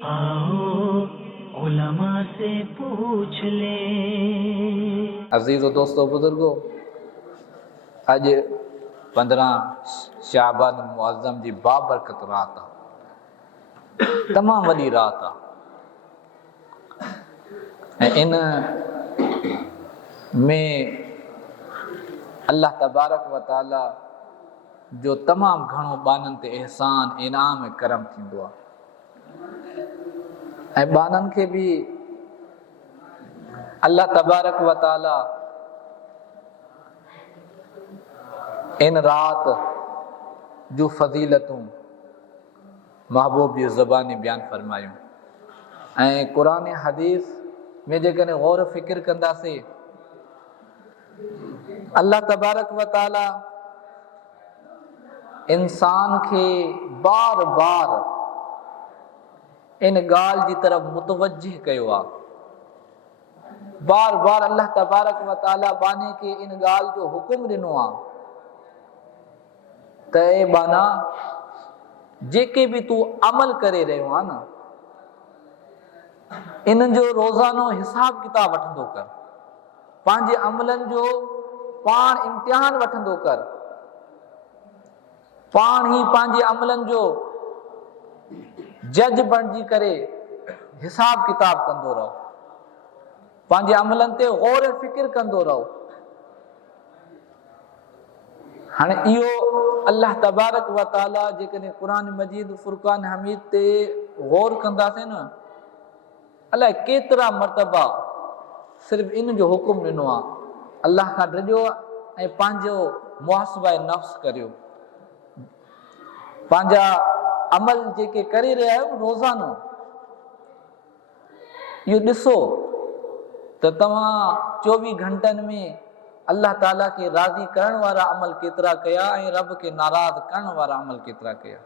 आओ उलमा से पूछ ले। अजीज़ दोस्तों बुजुर्गो, अज 15 शाबान मुअज़्ज़म जी बाबरकत रात आहे, तमामु वॾी रात आहे। ऐं इन में अल्लाह तबारक व ताला जो तमामु घणो बाननि ते एहसान, इनाम ऐं करम थींदो आहे। ऐं बाननि खे बि अल्लाह तबारक व ताला इन रात जो फज़ीलतूं महबूब जी ज़बानी बयान फरमायूं। ऐं क़ुरान हदीस में जेकॾहिं गौर फ़िक्र कंदासीं, अल्लाह तबारक व ताला इंसान खे बार बार इन ॻाल्हि जी तरफ़ मुतवज्जिह कयो आहे। बार बार अल्लाह तबारक व ताला बाने खे इन ॻाल्हि जो हुकुम ॾिनो आहे त ए बाना, जेके बि तूं अमल करे रहियो आहे न, इन जो रोज़ानो हिसाब किताब वठंदो कर। पंहिंजे अमलनि जो पाण इम्तिहान वठंदो कर, पाण ई पंहिंजे अमलनि जो जज बणिजी करे हिसाब किताब कंदो रहो, पंहिंजे अमलनि ते गौर फ़िक्र कंदो रहो। हाणे इहो अल्लाह तबारक व ताला जेकॾहिं क़ुरान मजीद फुरक़ान हमीद ते गौर कंदासीं न, अलाए केतिरा मरतबा सिर्फ़ु इन जो हुकुम ॾिनो आहे, अल्लाह खां ड्रिजो ऐं पंहिंजो मुहासिबा नफ़्स करियो। पंहिंजा अमल जेके करे रहिया आहियो रोज़ानो, इहो ॾिसो त तव्हां 24 घंटनि में अल्लाह ताला खे राज़ी करण वारा अमल केतिरा कया ऐं रब खे नाराज़ करण वारा अमल केतिरा कया।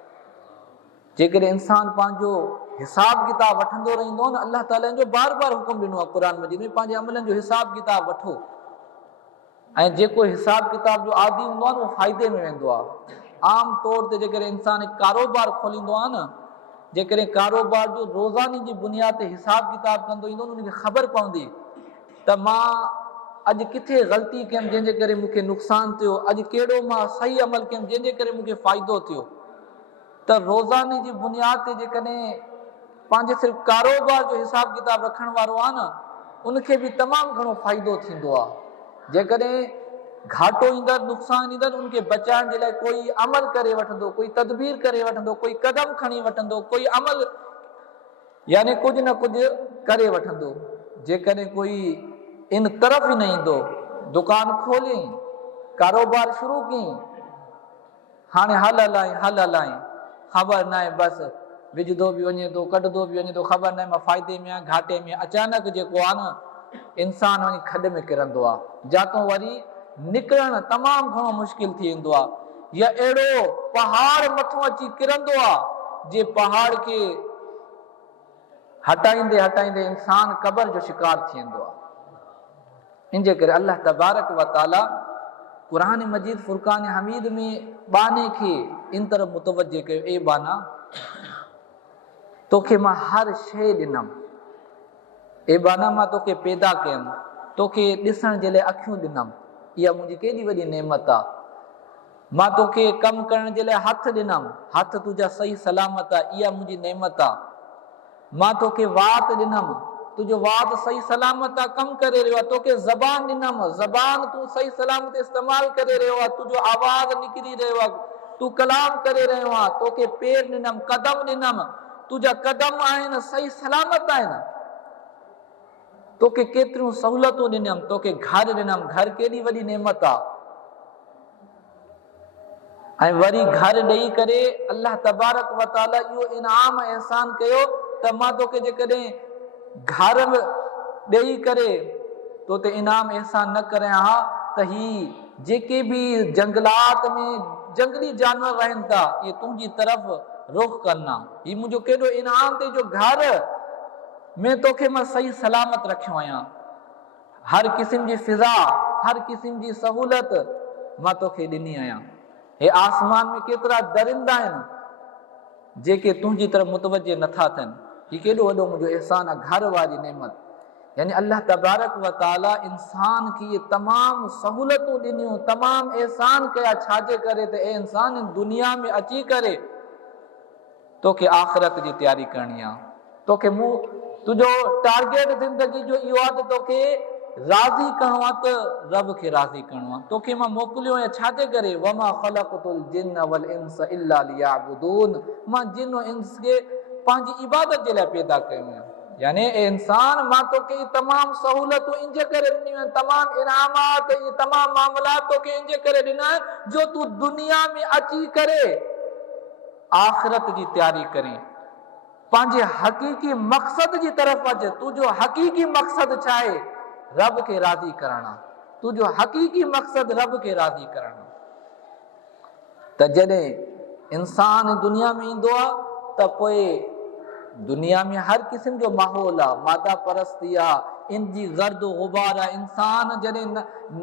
जेकॾहिं इंसान पंहिंजो हिसाब किताब वठंदो रहंदो न, अल्लाह ताला जो बार बार हुकुम ॾिनो आहे क़ुरान मजीद में, पंहिंजे अमलनि जो हिसाब किताब वठो। ऐं जेको हिसाब किताब जो आदी हूंदो आहे न, उहो फ़ाइदे में वेंदो आहे। आम तौर ते जेकॾहिं इंसान हिकु कारोबार खोलींदो आहे न, जेकॾहिं कारोबार जो रोज़ानी जी बुनियाद ते हिसाब किताब कंदो ईंदो न, उनखे ख़बर पवंदी त मां अॼु किथे ग़लती कयमि जंहिंजे करे मूंखे नुक़सानु थियो, अॼु कहिड़ो मां सही अमल कयमि जंहिंजे करे मूंखे फ़ाइदो थियो। त रोज़ानी जी बुनियाद ते जेकॾहिं पंहिंजे सिर्फ़ु कारोबार जो हिसाब किताब रखण वारो आहे न, उनखे बि तमामु घणो फ़ाइदो थींदो आहे। जेकॾहिं घाटो ईंदड़, नुक़सानु ईंदड़, उनखे बचाइण जे लाइ कोई अमल करे वठंदो, कोई तदबीर करे वठंदो, कोई कदम खणी वठंदो, कोई अमल यानी कुझु न कुझु करे वठंदो। जेकॾहिं कोई इन तरफ़ ई न ईंदो, दुकान खोली, कारोबार शुरू कई, हाणे हल हलाए ख़बर न आहे, बसि विझंदो बि वञे थो, कढंदो बि वञे थो, ख़बर न आहे मां फ़ाइदे में आहियां घाटे में। अचानक जेको आहे न, इंसानु वञी खॾ में किरंदो आहे, जातो वरी निकिरणु तमामु घणो मुश्किल थी वेंदो आहे। या अहिड़ो पहाड़ मथां अची किरंदो आहे, जे पहाड़ खे हटाईंदे हटाईंदे इंसानु क़बर जो शिकार थी वेंदो आहे। इन जे करे अल्लाह तबारक व ताला क़ुरान मजीद फुरक़ान हमीद में बाने खे इन तरफ़ मुतवज्जे कयो, ए बाना, तोखे मां हर शइ ॾिनमि। ए बाना, मां तोखे पैदा कयमि, तोखे ॾिसण जे लाइ अखियूं ॾिनमि, इहा मुंहिंजी केॾी वॾी नेमत आहे। मां तोखे कमु करण जे लाइ हथ ॾिनमि, हथ तुंहिंजा सही सलामत आहे, इहा मुंहिंजी नेमत आहे। मां तोखे वात ॾिनमि, तुंहिंजो वात सही सलामत आहे, कमु करे रहियो आहे। तोखे ज़बान ॾिनमि, ज़बान तूं सही सलामत इस्तेमालु करे रहियो आहे, तुंहिंजो आवाज़ निकिरी रहियो आहे, तूं कलाम करे रहियो आहे। तोखे पेर ॾिनमि, कदम ॾिनमि, तुंहिंजा कदम आहिनि सही सलामत आहिनि। तोखे केतिरियूं सहूलियतूं ॾिनमि, तोखे घर ॾिनमि, घर केॾी वॾी नेमत आहे। ऐं वरी घर ॾेई करे अल्लाह तबारक व ताला इहो इनाम एहसान कयो त मां तोखे जेकॾहिं घर ॾेई करे तो ते इनाम एहसान न करियां हा, त ही जेके बि जंगलात में जंगली जानवर रहनि था, इहे तुंहिंजी तरफ़ रुख करना। ही मुंहिंजो केॾो इनाम ते जो घर में तोखे मां सही सलामत रखियो आहियां, हर क़िस्म जी फिज़ा, हर क़िस्म जी सहूलियत मां तोखे ॾिनी आहियां। हे आसमान में केतिरा दरिंदा आहिनि जेके तुंहिंजी तरफ़ मुतवजे नथा थियनि, ही केॾो वॾो मुंहिंजो एहसान आहे, घर वारी नेमत। यानी अल्लाह तबारक व ताला इंसान खे ये तमामु सहूलतूं ॾिनियूं, तमामु एहसान कया। छाजे करे त ए इंसान दुनिया में अची करे तोखे आख़िरत जी तयारी करणी आहे। तोखे तुंहिंजो टारगेट ज़िंदगी जो इहो आहे त तोखे राज़ी करिणो आहे, त रब खे राज़ी करिणो आहे। तोखे मां मोकिलियो आहियां छाजे करे? वमा ख़लक़तुल जिन्न वल इंस इल्ला लियअबुदून। मां जिन और इंस खे पंहिंजी इबादत जे लाइ पैदा कयो आहियां। यानी ए इंसान, मां तोखे तमामु सहूलतूं इंजे करे ॾिनियूं आहिनि, तमामु इनामात, ये तमामु मामलात तोखे इंजे करे ॾिना आहिनि जो तूं दुनिया में अची करे आख़िरत जी तयारी करीं, पंहिंजे हक़ीक़ी मक़सद जी तरफ़ अच। तुंहिंजो हक़ीक़ी मक़सद छा आहे? रब खे राज़ी करणु। तुंहिंजो हक़ीक़ी मक़सद रब खे राज़ी करणु। त जॾहिं इंसान दुनिया में ईंदो आहे त पोइ दुनिया में हर क़िस्म जो माहौल आहे, मादा परस्ती आहे, इन जी गर्द गुबार आहे। इंसान जॾहिं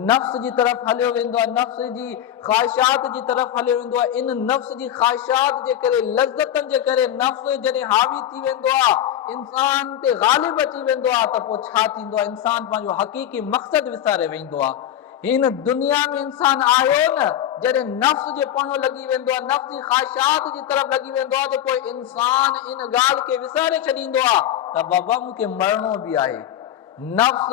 नफ़्स जी तरफ़ हलियो वेंदो आहे, नफ़्स जी ख़्वाहिशात जी तरफ़ हलियो वेंदो आहे, इन नफ़्स जी ख़्वाहिशात जे करे, लज़्ज़तनि जे करे नफ़्स जॾहिं हावी थी वेंदो आहे, इंसान ते ग़ालिब अची वेंदो आहे, त पोइ छा थींदो आहे? इंसान पंहिंजो हक़ीक़ी मक़सद विसारे वेंदो आहे। हिन दुनिया में इंसान आयो न, जॾहिं नफ़्स जे पोयों लॻी वेंदो आहे, नफ़्स जी ख़्वाहिशात जी तरफ़ लॻी वेंदो आहे, त पोइ इंसान इन ॻाल्हि खे विसारे छॾींदो आहे त बाबा मूंखे मरणो बि आहे। नफ़्स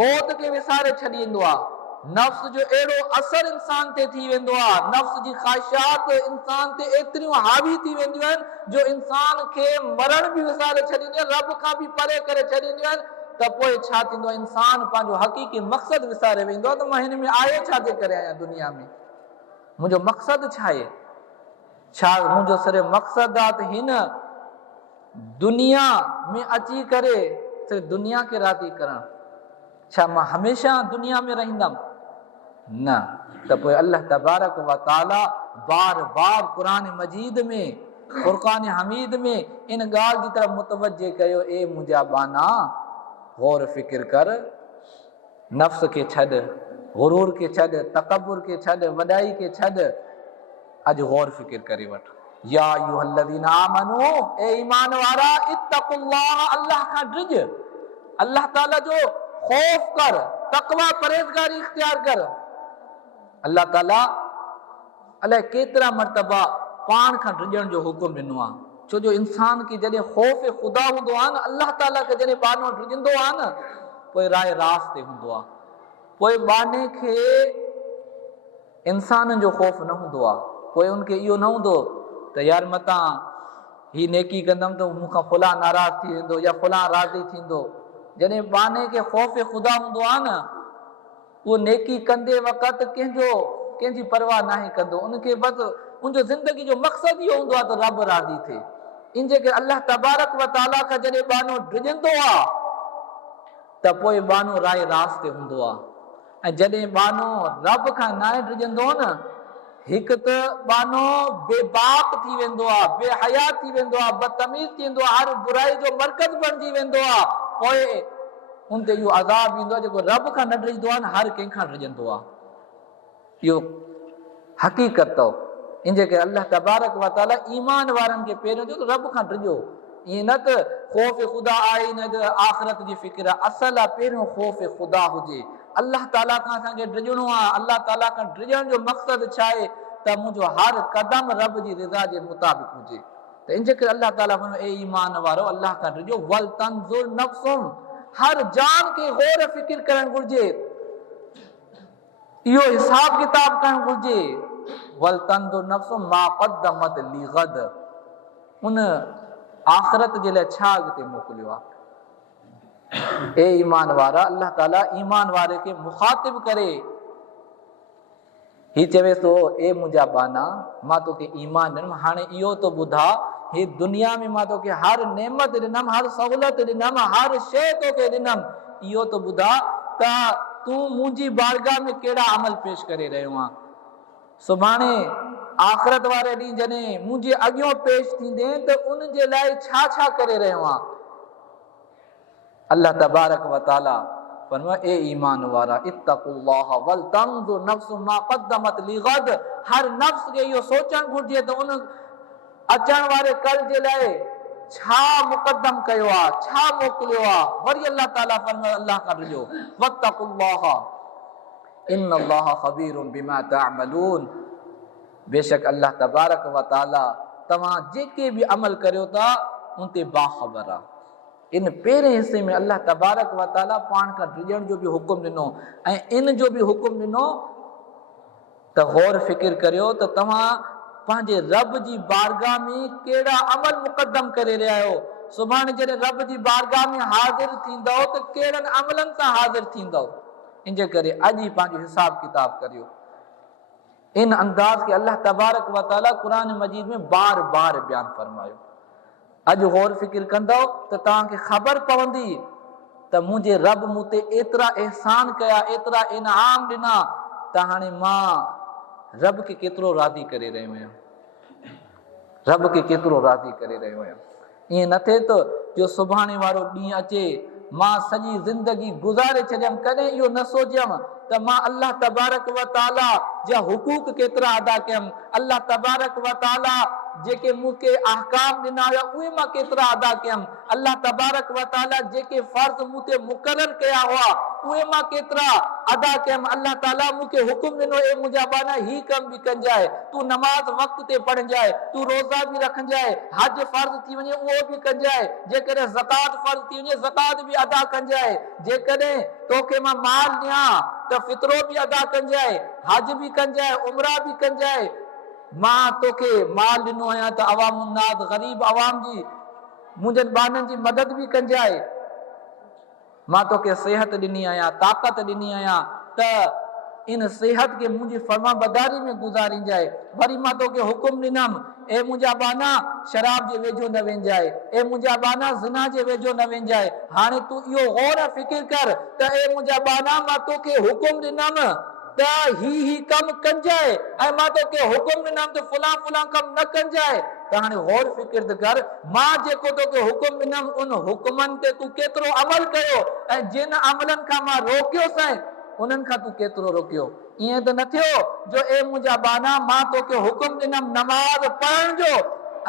मौत खे विसारे छॾींदो आहे। नफ़्स जो अहिड़ो असर इंसान ते थी वेंदो आहे, नफ़्स जी ख़्वाहिशात इंसान ते एतिरियूं हावी थी वेंदियूं आहिनि जो इंसान खे मरण बि विसारे छॾींदियूं आहिनि, रब खां बि परे करे छॾींदियूं आहिनि। त पोइ छा थींदो आहे? इंसान पंहिंजो हक़ीक़ी मक़सद विसारे वेंदो आहे त मां हिन में आयो छाजे करे आहियां? दुनिया में मुंहिंजो मक़सद छा आहे? छा मुंहिंजो सिर्फ़ु मक़सद आहे त हिन दुनिया में अची करे सिर्फ़ु दुनिया खे राज़ी करणु? छा मां हमेशह दुनिया में रहंदमि? न। त पोइ अल्लाह तबारक व ताला बार बार क़ुरान मजीद में, फ़ुरक़ान हमीद में इन ॻाल्हि जी तरफ़ मुतवज्जे कयो, ए मुंहिंजा बाना गौर फ़िक्र कर, नफ़्स खे छॾ, गुरूर खे छॾ, तकब्बुर खे छॾ, वॾाई खे छॾ, अॼु गौर फ़िक्र करे वठ। या अय्युहल्लज़ीना आमनू, ए ईमान वारा, इत्तक़ुल्लाह, अल्लाह खां डिॼ, अल्लाह ताला जो खौफ कर, तक़वा परहेज़गारी इख्तियार कर। अल्लाह ताला अलाए केतिरा मर्तबा पाण खां डिॼण जो हुकुम ॾिनो आहे। छो जो इंसान खे जॾहिं खौफ़ ख़ुदा हूंदो आहे न, अल्लाह ताला खे जॾहिं बानो डिॼंदो आहे न, पोइ राय रास ते हूंदो आहे। पोइ बाने खे इंसाननि जो खौफ़ न हूंदो आहे। पोइ उनखे इहो न हूंदो त यार मतां ही नेकी कंदमि त मूंखां फलां नाराज़ थी वेंदो या फलां राज़ी थींदो। जॾहिं बाने खे खौफ़ ख़ुदा हूंदो आहे न, उहो नेकी कंदे वक़्तु कंहिंजी परवाह नाहे कंदो। उनखे बसि उनजो ज़िंदगी जो मक़सदु इहो हूंदो आहे त रब राज़ी थिए। इन जे करे अल्लाह तबारक व ताला खां जॾहिं बानो डिॼंदो आहे त पोइ बानो राय रास ते हूंदो आहे। ऐं जॾहिं बानो रब खां नाहे डिॼंदो न, हिकु त बानो बेबाक थी वेंदो आहे, बेहया थी वेंदो आहे, बदतमीज़ थी वेंदो आहे, हर बुराई जो मर्कज़ बणिजी वेंदो आहे। पोइ उन ते इहो अज़ाब ईंदो आहे जेको रब खां न डिॼंदो आहे न, हर कंहिंखां डिॼंदो आहे। इहो हक़ीक़त अथव। इन जे करे अल्लाह तबारक व ताला ईमान वारनि खे पहिरियों चयो त रब खां डिॼो। ईअं न त खौफ़ ख़ुदा आहे न त आख़िरत जी फ़िक्र आहे। असल आहे पहिरियों खौफ़ ख़ुदा हुजे, अल्लाह ताला खां असांखे डिॼणो आहे। अल्लाह ताला खां डिॼण जो मक़सदु छा आहे? त मुंहिंजो हर क़दम रब जी रिज़ा जे मुताबिक़ हुजे। त इन जे करे अल्लाह ताला फरमायो, ए ईमान वारो, अल्लाह खां डिॼो। वल तंज़ुर नफ़्सुम, हर जान खे गौर फ़िक्र करणु घुरिजे, इहो हिसाब किताब करणु घुरिजे। वल तंज़ुर नफ़्सुम मा क़द्दमत लिग़द, उन आख़िरत जे लाइ छा अॻिते मोकिलियो आहे। ए ईमान वारा, अल्लाह ताला ईमान वारे खे मुखातिब करे ही चवे थो, ए मुंहिंजा बाना, मां तोखे ईमान ॾिनमि, हाणे इहो तो ॿुधा, ही दुनिया में मां तोखे हर नेमत ॾिनमि, हर सहूलियत ॾिनमि, हर शइ तोखे ॾिनमि। इहो तो ॿुधा त तूं मुंहिंजी बारगाह में कहिड़ा अमल पेश करे रहियो आहे। सुभाणे आख़िरत वारे ॾींहुं जॾहिं मुंहिंजे अॻियां पेश थींदे त उन जे लाइ छा छा करे रहियो आहे। अल्लाह तबारक व ताला फरमाए, ए ईमान वारा, इत्तक़ुल्लाह वल तंज़ुर नफ़्सुम मा क़द्दमत लिग़द, हर नफ़्स खे इहो सोचणु घुरिजे त उन अचण वारे कल जे लाइ छा मुक़दम कयो आहे, छा मोकिलियो आहे। वरी अल्लाह ताला फरमायो, अल्लाह खां ॾिजो, वत्तक़ुल्लाह इन्नल्लाह ख़बीरुम बिमा तअमलून। बेशक अल्लाह तबारक व ताला तव्हां जेके बि अमल करियो था उन ते बाख़बर आहे। इन पहिरें हिसे में अल्लाह तबारक व ताला पाण खां ड्रिजण जो बि हुकुम ॾिनो ऐं इन जो बि हुकुम ॾिनो त गौर फ़िक्र करियो त तव्हां पंहिंजे रब जी बारगाह में कहिड़ा अमल मुक़दम करे रहिया आहियो। सुभाणे जॾहिं रब जी बारगाह में हाज़िर थींदव त कहिड़नि अमलनि सां हाज़िर थींदव। इन जे करे अॼु ई पंहिंजो हिसाब किताब करियो। इन अंदाज़ खे अल्लाह तबारक व ताला क़ुरान मजीद में बार बार बयान फरमायो। अॼु गौर फ़िक्र कंदव त तव्हांखे ख़बर पवंदी त मुंहिंजे रब मूं ते एतिरा एहसान कया, एतिरा इनाम ॾिना त हाणे मां रब खे केतिरो राज़ी करे रहियो आहियां, रब खे केतिरो राज़ी करे रहियो आहियां। ईअं न थिए त जो सुभाणे वारो ॾींहुं अचे मां सॼी ज़िंदगी गुज़ारे छॾियमि, कॾहिं इहो न सोचियमि त मां अल्लाह तबारक व ताला जा हुकूक केतिरा अदा कयमि, अल्लाह तबारक व ताला जेके मूंखे अहकाम ॾिना हुआ उहे मां केतिरा अदा कयमि, अल्लाह तबारक व ताला जेके फ़र्ज़ मूं ते मुक़ररु कया हुआ उहे मां केतिरा अदा कयमि। अल्लाह ताला मूंखे हुकुम ॾिनो, ए मुंहिंजा बाना ही कम बि कजाए, तूं नमाज़ वक़्त ते पढ़जाए, तूं रोज़ा बि रखजाए, हज फ़र्ज़ थी वञे उहो बि कजाए, जेकॾहिं ज़कात फ़र्ज़ थी वञे ज़कात बि अदा कजाए, जेकॾहिं तोखे मां माल ॾियां त फितरो बि अदा कजाए, हज बि कजाए, उमरा बि कजाए। मां तोखे माल ॾिनो आहियां त अवामुन नास ग़रीब अवाम जी मुंहिंजनि ॿारनि जी मदद बि कजाए। मां तोखे सिहत ॾिनी आहियां, ताक़त ॾिनी आहियां त इन सिहत खे मुंहिंजी फर्माबरदारी में गुज़ारींजाए। वरी मां तोखे हुकुम ॾिनमि, ए मुंहिंजा बाना शराब जे वेझो न वेंजाए, ए मुंहिंजा बाना ज़िना जे वेझो न वेंजाए। हाणे तूं इहो गौर फ़िक्र कर त ए मुंहिंजा बाना मां तोखे हुकुम ॾिनमि त ही कम कजाए ऐं मां तोखे हुकुम ॾिनमि त फलां फलां कम न कजाए। त हाणे गौर फ़िक्र त कर, मां जेको तोखे हुकुम ॾिनमि उन हुकुमनि ते तूं केतिरो अमल कयो ऐं जिन अमलनि खां मां रोकियोसि उन्हनि खां तूं केतिरो रोकियो। ईअं त न थियो जो ए मुंहिंजा बाना मां तोखे हुकुम ॾिनमि नमाज़ पढ़ण जो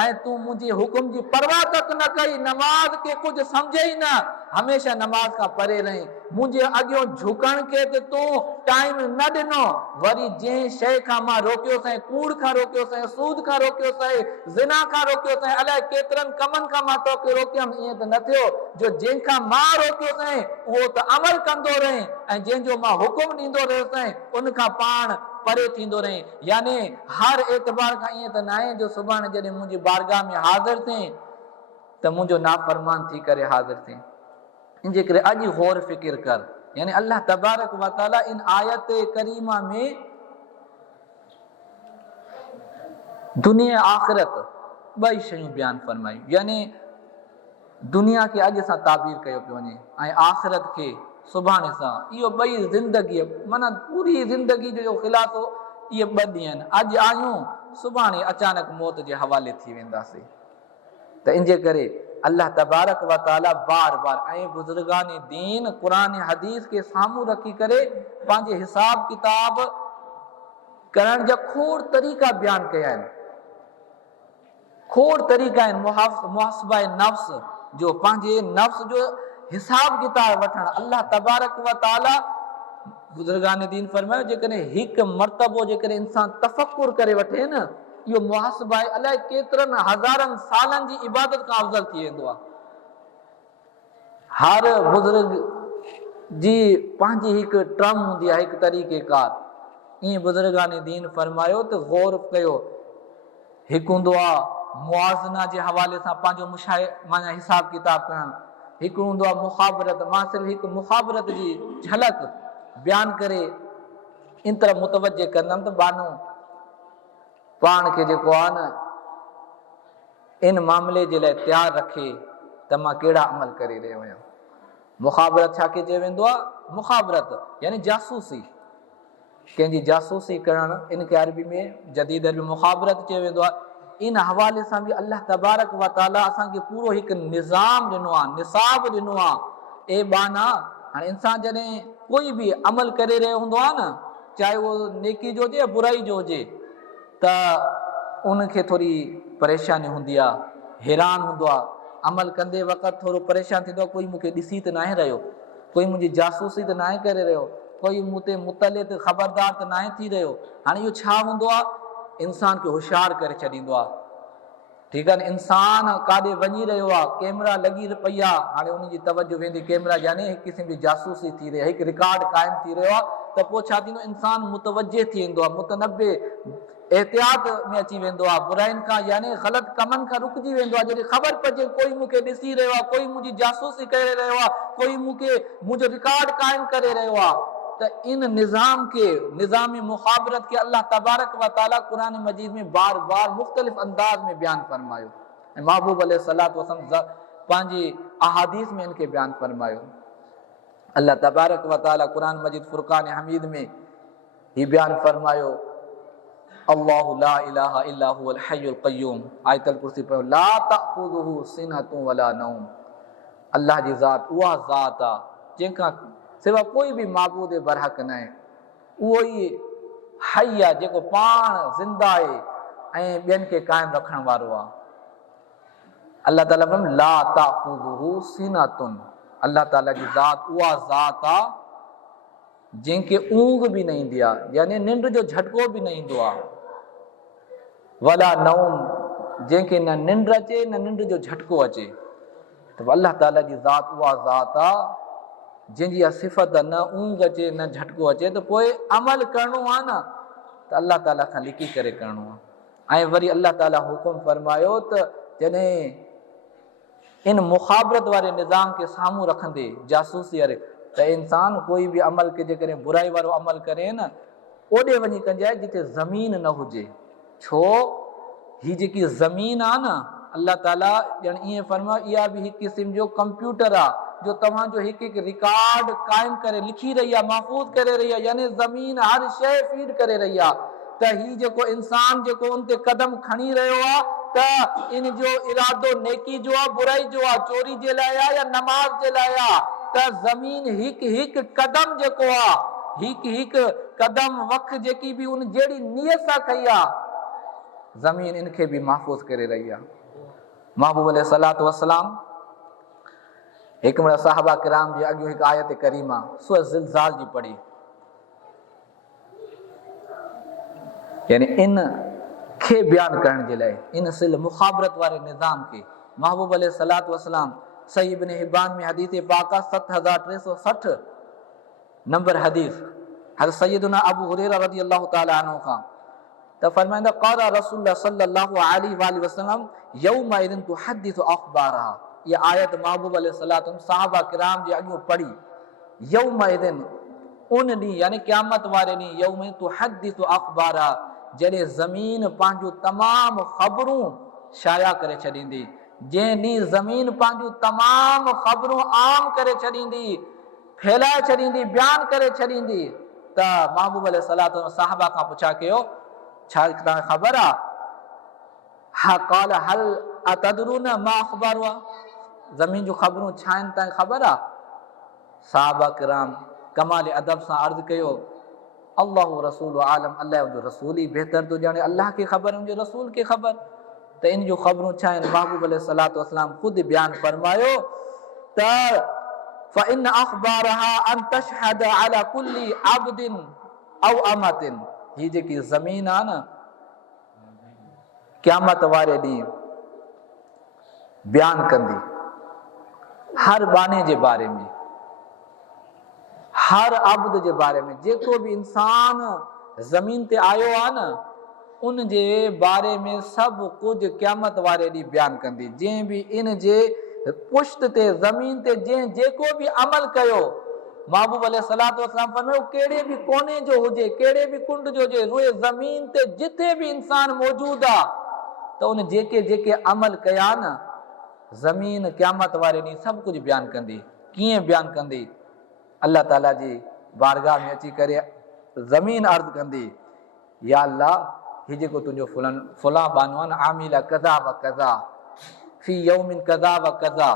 ऐं तूं मुंहिंजी हुकुम जी परवाह तक न कई, नमाज खे कुझु सम्झे ई न, हमेशह नमाज खां परे रही, मुंहिंजे अॻियों झुकण खे त तूं टाइम न ॾिनो। वरी जंहिं शइ खां मां रोकियोसि, कूड़ खां रोकियोसि, सूद खां रोकियोसि, ज़िना खां रोकियोसि, अलाए केतिरनि कमनि खां मां तोखे रोकियमि। ईअं त न थियो जो जंहिंखां मां रोकियोसि उहो त अमल कंदो रहे ऐं जंहिंजो मां हुकुम ॾींदो रहियोसि उन खां पाण परे थींदो रहे। यानी हर एतबार खां ईअं त न आहे जो सुभाणे जॾहिं मुंहिंजी बारगाह में हाज़िर थिए त मुंहिंजो नाफ़रमान थी करे हाज़िर थिए। इन जे करे अॼु गौर फ़िक्र कर। यानी अल्लाह तबारक व ताला इन आयत करीमा में दुनिया आख़िरत ॿई शयूं बयान फरमायूं। यानी दुनिया खे अॼु सां ताबीर कयो पियो वञे ऐं आख़िरत खे सुभाणे सां। इहो ॿई ज़िंदगीअ माना पूरी ज़िंदगी जो ख़िलाफ़ो इहे ॿ ॾींहं आहिनि। अॼु आयूं सुभाणे अचानक मौत जे हवाले थी वेंदासीं। त इन जे करे अल्लाह तबारक व ताला बार बार ऐं बुज़ुर्गान दीन क़ुरान हदीस खे साम्हूं रखी करे पंहिंजे हिसाब किताब करण जा खोड़ तरीक़ा बयान कया आहिनि। खोड़ तरीक़ा आहिनि मुहासिबा नफ्स जो, पंहिंजे नफ्स जो हिसाब किताब वठणु। अल्लाह तबारक व ताला बुज़ुर्गान दीन फरमायो जेकॾहिं हिकु मर्तबो जेकॾहिं इंसान तफ़क्कुर करे वठे न, इहो मुहासिबा आहे अलाए केतिरनि हज़ारनि सालनि जी इबादत खां अफ़ज़ल थी वेंदो आहे। हर बुज़ुर्ग जी पंहिंजी हिकु टर्म हूंदी आहे, हिकु तरीक़ेकार। ईअं बुज़ुर्गान दीन फरमायो त गौर कयो। हिकु हूंदो आहे मुआज़ना जे हवाले सां पंहिंजो माना हिसाब किताब करणु, हिकु हूंदो आहे मुखाबरत। मां सिर्फ़ु हिकु मुखाबरत जी झलक बयान करे इन तरह मुतवजे कंदमि त बानो पाण खे जेको आहे न इन मामले जे लाइ तयारु रखे त मां कहिड़ा अमल करे रहियो आहियां। मुखाबरत छा खे चयो वेंदो आहे? मुखाबरत यानी जासूसी, कंहिंजी जासूसी करणु, इन खे अरबी में जदीद अरबी मुखाबरत चयो वेंदो आहे। इन हवाले सां बि अल्लाह तबारक व ताला असांखे पूरो हिकु निज़ाम ॾिनो आहे, निसाब ॾिनो आहे। ए बाना हाणे इंसान जॾहिं कोई बि अमल करे रहियो हूंदो आहे न, चाहे उहो नेकी जो हुजे या बुराई जो हुजे, त उनखे थोरी परेशानी हूंदी आहे, हैरान हूंदो आहे अमल कंदे वक़्तु थोरो परेशान थींदो आहे, कोई मूंखे ॾिसी त नाहे रहियो, कोई मुंहिंजी जासूसी त नाहे करे रहियो, कोई मूं ते मुतले त ख़बरदार त नाहे थी रहियो। हाणे इहो छा हूंदो आहे, इंसान खे होशियारु करे छॾींदो आहे। ठीकु आहे न, इंसान काॾे वञी रहियो आहे, कैमरा लॻी पई आहे, हाणे उनजी तवजो वेंदी कैमरा, यानी हिकु क़िस्म जी जासूसी थी रही आहे, हिकु रिकॉर्ड क़ाइमु थी रहियो आहे, त पोइ छा थींदो, इंसान मुतवजे थी वेंदो आहे, मुतनबे एहतियात में अची वेंदो आहे, बुराइनि खां यानी ग़लति कमनि खां रुकिजी वेंदो आहे। जॾहिं ख़बर पइजे कोई मूंखे ॾिसी रहियो आहे, कोई मुंहिंजी जासूसी करे रहियो आहे, कोई मूंखे मुंहिंजो रिकॉर्ड क़ाइमु करे रहियो आहे, त इन निज़ाम खे, निज़ाम मुख़ाबरत खे अल्लाह तबारक व ताला क़ुरान मजीद में बार बार मुख़्तलिफ़ अंदाज़ में बयानु फरमायो ऐं महबूब अलैहिस्सलातु वसल्लम पंहिंजी अहादीस में इनखे बयानु फरमायो। अल्लाह तबारक व ताला क़ुरान मजीद फ़ुरक़ान हमीद में ही बयानु फरमायो, अल्लाहु ला इलाहा इल्ला हुवल हय्युल क़य्यूम, आयतल कुर्सी पढ़ो, ला तअख़ुज़ुहु सिनतुन वला नौम। अल्लाह जी ज़ात उहा ज़ात आहे जंहिंखां सिवा कोई बि माबूद बरहक़ न आहे, उहो ई हय आहे जेको पाण ज़िंदा आहे ऐं ॿियनि खे क़ाइमु रखण वारो आहे। अल्लाह ताला फरमायो ला तअख़ुज़ुहु सिनतुन, अल्लाह ताला जी ज़ात उहा ज़ात आहे जंहिंखे ऊंघ बि न ईंदी आहे, यानी निंड जो झटको बि न ईंदो आहे, वला नौम, जंहिंखे न निंड अचे न निंड जो झटको अचे। त अल्लाह ताला जी ज़ात उहा ज़ात आहे जंहिंजी इहा सिफ़त न ऊंघ अचे न झटको अचे, त पोइ अमल करिणो आहे न त अल्लाह ताला खां लिकी करे करिणो आहे। ऐं वरी अल्लाह ताला हुकुम फरमायो त जॾहिं इन मुखाबरत वारे निज़ाम खे साम्हूं रखंदे, जासूसी वारे, त इंसान कोई बि अमल के जेकॾहिं बुराई वारो अमल करे न, ओॾे वञी कजाए जिते ज़मीन न हुजे। छो, ही जेकी ज़मीन आहे न, अल्लाह ताला ॼण ईअं फरमायो, इहा बि हिकु क़िस्म जो कंप्यूटर आहे जो तव्हांजो हिकु हिकु रिकॉर्ड क़ाइमु करे लिखी रही आहे, महफ़ूज़ करे रही आहे, यानी ज़मीन हर शइ फीड करे रही आहे। त ही जेको इंसान जेको उन ते कदम खणी रहियो आहे, त इन जो इरादो नेकी जो आहे, बुराई जो आहे, चोरी जे लाइ आहे या नमाज़ जे लाइ आहे, त ज़मीन हिकु हिकु कदम जेको आहे, हिकु हिकु कदम वक़्त जेकी बि उन जहिड़ी नियत सां कई आहे, ज़मीन इनखे बि महफ़ूज़ करे रही आहे। महबूब अलैहिस्सलातु वस्सलाम हिकु महिल साहबा किराम जे अॻियो हिकु आयत करीमा सूरह ज़िलज़ाल जी पढ़ी, यानी इन खे बयानु करण जे लाइ, इन सिल मुखाबरत वारे निज़ाम खे महबूब अलैहिस्सलातु वस्सलाम सही इब्न हिब्बान में हदीस पाक 7360 नंबर हदीस हज़रत सय्यदुना अबू हुरैरा रज़ियल्लाहु ताला अन्हु खां त फरमाइंदा क़ाला रसूलुल्लाह सल्लल्लाहु अलैहि वसल्लम यौम इदिन तुहद्दिसु अख़बारहा। ये आयत महबूब अलैहिस्सलातु सहाबा किराम जे अॻियों पढ़ी, यौम इदिन उन ॾींहुं यानी क़यामत वारे ॾींहुं, यौम तुहद्दिसु अख़बारहा, जॾहिं ज़मीन पंहिंजूं तमामु ख़बरूं शाया करे छॾींदी, जंहिं ॾींहुं ज़मीन पंहिंजूं तमामु ख़बरूं आम करे छॾींदी, फैलाए छॾींदी, बयानु करे छॾींदी। त महबूब अलैहिस्सलातु सहाबा खां पुछा कयो, छा तव्हांखे ख़बर आहे? हा क़ाल हल अतदरून मा अख़बारुहा, ज़मीन जूं ख़बरूं छा आहिनि तव्हांखे ख़बर आहे? सहाबा किराम कमाल अदब सां अर्ज़ु कयो, अल्लाहु रसूल आलम, अल्लाह जो रसूल ई बहितर तो ॼाणे, अल्लाह खे ख़बर, उनजे रसूल खे ख़बर। त इन जूं ख़बरूं छा आहिनि? महबूब अलैहिस्सलातु वस्सलाम ख़ुदि बयानु फरमायो त फ़इन अख़बारहा अन तशहद अला कुल्ली अब्दिन औ अमतिन, ही जेकी ज़मीन आहे न, क़यामत वारे ॾींहुं बयानु कंदी हर बाने जे बारे में, हर अब्द जे बारे में, जेको बि इंसान ज़मीन ते आयो आहे न, उन जे बारे में सभु कुझु क़यामत वारे ॾींहुं बयानु कंदी। जंहिं बि इन जे पुश्त ते, ज़मीन ते जंहिं जेको बि अमल कयो, महबूब अलैहिस्सलातु वस्सलाम फरमायो, कहिड़े बि कोने जो हुजे, कहिड़े बि कुंड जो हुजे, रुए ज़मीन ते जिथे बि इंसान मौजूदु आहे, त उन जेके जेके अमल कया न, ज़मीन क़यामत वारे ॾींहुं सभु कुझु बयानु कंदी। कीअं बयानु कंदी? अल्लाह ताला जी बारगाह में अची करे ज़मीन अर्ज़ु कंदी, या अल्लाह, ही जेको तुंहिंजो फुलां बानो आहे न, आमिला कज़ा व कज़ा फी यौमिन कज़ा व कज़ा,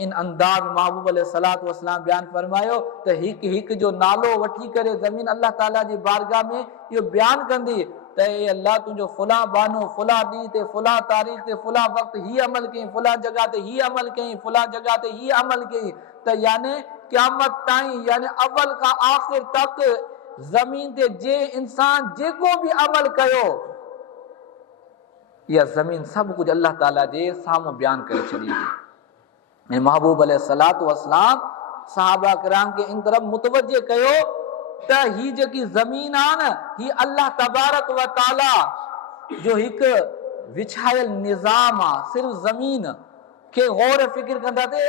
इन अंदाज़ महबूब अलैहिस्सलातु वस्सलाम बयानु फरमायो त हिकु हिकु जो नालो वठी करे ज़मीन अल्लाह ताला जी बारगाह में इहो बयानु कंदी त ए अल्लाह तुंहिंजो फुला बानो फुला ॾींहं ते फुला तारीख़ ते फुला वक़्तु ही अमल कई, फुला जगह ते ही अमल कई, फुला जगह ते ही अमल कई, त यानी क़यामत ताईं यानी अव्वल खां आख़िर तक ज़मीन ते जे इंसान जेको बि अमल कयो इहा ज़मीन सभु कुझु अल्लाह ताला जे साम्हूं बयानु करे छॾींदी। महबूब अलैहिस्सलातु वस्सलाम सहाबा किराम खे इन तरफ़ मुतवज्जे कयो त ही जेकी ज़मीन आहे न ही अल्लाह तबारक व ताला जो हिकु विछायल निज़ाम आहे। सिर्फ़ ज़मीन खे गौर फिक्र कंदासीं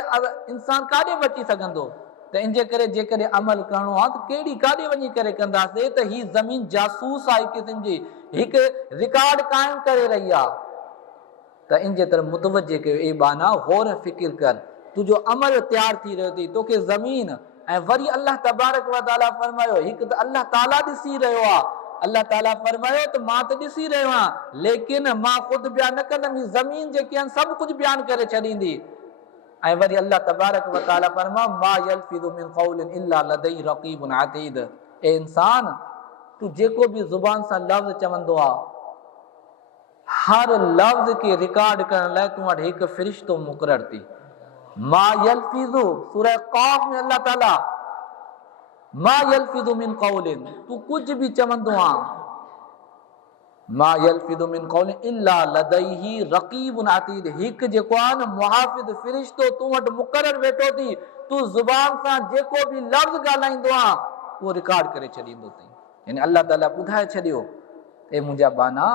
इंसान काॾे बची सघंदो, त इन जे करे जेकॾहिं अमल करिणो आहे त कहिड़ी काॾे वञी करे कंदासीं, त ही ज़मीन जासूस आहे हिकु क़िस्म जी, हिकु रिकॉर्ड क़ाइमु करे रही आहे। त इन जे तरफ़ मुतवज्जे कयो ए बाना गौर फिक्र कर, तुंहिंजो अमल तयारु थी रहियो अथई, तोखे ज़मीन ऐं वरी अल्लाह तबारक व ताला फरमायो हिकु त अल्लाह ताला ॾिसी रहियो आहे, अल्लाह ताला फरमायो त मां त ॾिसी रहियो आहियां लेकिन मां ख़ुदि बयानु न कंदमि, ज़मीन जेकी आहिनि सभु कुझु बयानु करे छॾींदी। ऐं वरी अल्लाह तबारक व ताला फरमायो मा यल्फिज़ु मिन क़ौलिन इल्ला लदयहि रक़ीबुन अतीद। ए इंसान तू जेको बि ज़ुबान सां लफ़्ज़ चवंदो आहे हर लफ़्ज़ खे रिकॉर्ड करण लाइ तूं वटि हिकु फ़रिश्तो मुक़ररु थी। मा यल्फिज़ु सूरह क़ाफ़ में अल्लाह ताला मा यल्फिज़ु मिन क़ौलिन तू कुझु बि चवंदो आहे मा यल्फिज़ु मिन क़ौलिन इल्ला लदयहि रक़ीबुन अतीद, हिकु जेको आहे न मुहाफ़िज़ फ़रिश्तो तूं वटि मुक़ररु वेठो थी, तू ज़ुबान सां जेको बि लफ़्ज़ ॻाल्हाईंदो आहे उहो रिकॉर्ड करे छॾींदो अथई। यानी अल्लाह ताला ॿुधाए छॾियो ए मुंहिंजा बाना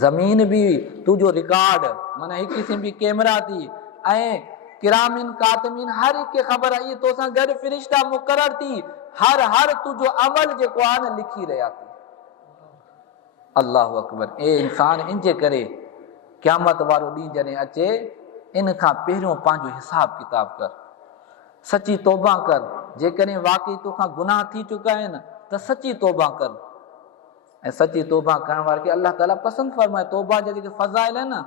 ज़मीन बि तुंहिंजो रिकॉर्ड माना हिकु क़िस्म जी कैमरा थी, ऐं किरामिन कातिमीन हर हिकु खे ख़बर आहे इहे तोसां गॾु फ़रिश्ता मुक़ररु थी, हर तुंहिंजो अमल जेको आहे न लिखी रहिया थी। अल्लाहु अकबर। ए इंसान इन जे करे क़यामत वारो ॾींहुं जॾहिं अचे इन खां पहिरियों पंहिंजो हिसाब किताब कर, सची तौबा कर, जेकॾहिं वाक़ई तोखां गुनाह थी चुका आहिनि त सची तौबा कर, ऐं सची तौबा करण वारे खे अल्लाह ताला पसंदि फरमाए। तौबा जा जेके फ़ज़ाइल आहिनि न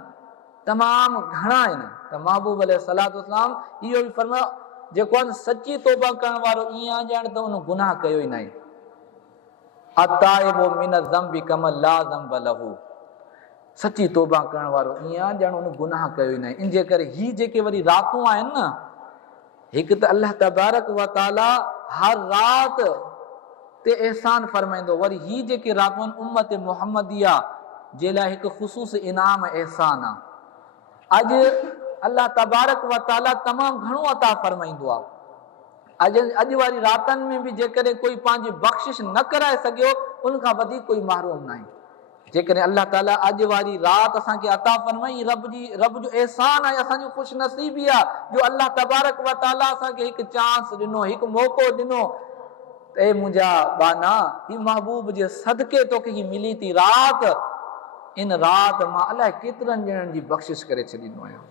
तमामु घणा आहिनि, त महबूब अलैहिस्सलातु वस्सलाम इहो बि फरमायो जेको आहे सची तौबा करण वारो ईअं आहे ॼण त उन गुनाह कयो ई न आहे। अताइबु मिन ज़ंबि कमन ला ज़ंब लहू, सची तौबा करण वारो ईअं आहे ॼण उन गुनाह कयो ई न आहे। इन जे करे ही जेके वरी रातूं आहिनि न, हिकु त अल्लाह तबारक व ताला हर राति ते एहसान फरमाईंदो, वरी ही जेके रातूं आहिनि उम्मत मुहम्मदिया जे लाइ हिकु ख़ुसूस इनाम एहसान आहे। अॼु अल्लाह तबारक व ताला तमामु घणो अता फरमाईंदो आहे। अॼु वारी रातनि में बि जेकॾहिं कोई पंहिंजी बख़्शिश न कराए सघियो उनखां वधीक कोई महरूम न आहे। जेकॾहिं अल्लाह ताला अॼु वारी राति असांखे अता फरमाई रब जो एहसान आहे, असांजो ख़ुशि नसीबी आहे जो अल्लाह तबारक व ताला असांखे हिकु चांस ॾिनो, हिकु मौक़ो ॾिनो। ए मुंहिंजा बाना ही महबूब जे सदके तोखे ही मिली थी राति, इन राति मां अलाए केतिरनि ॼणनि जी बख़्शिश करे छॾींदो आहियां।